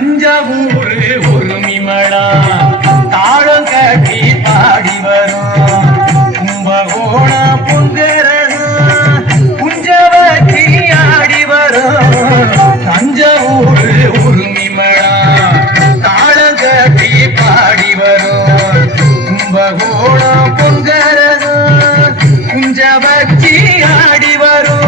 தஞ்சாவூர் உரிமளா தாளம் கட்டி பாடி வரும் கும்பகோண பொங்கரனும் குஞ்சவச்சி ஆடி வரும் தஞ்சாவூர் உரிமளா தாளம் கட்டி பாடி வரும் கும்பகோண பொங்கரனும் குஞ்சவச்சி ஆடி வரும்.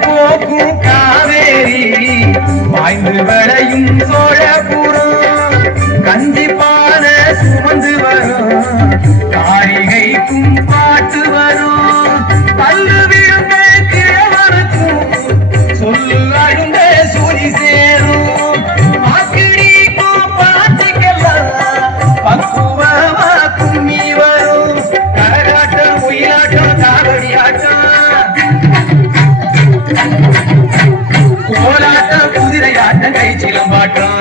போக்கும் காவேரி வாய்ந்து விளையும் சோழபுரம் கண்டிப்பான சுமந்து வரும் காரிகைக்கும் பாட்டு வரும் பல்லு விழுந்த கிழவருக்கும் சொல்லு அழுந்த சூழி சேரும் ஆக்கிரிக்கும் பாட்டிக்கெல்லாம் பக்குவமா கும்மி வரும் கரகாட்டம் ஒயிலாட்டம் காவடி ஆட்டம் கோலாட்டம் குதிரையாட்டம் கை சிலம்பாட்டம்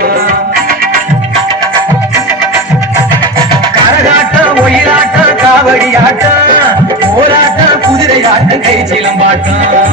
கரகாட்டம் ஒயிலாட்டம் காவடி ஆட்டம் கோலாட்டம் குதிரையாட்டம் கை சிலம்பாட்டம்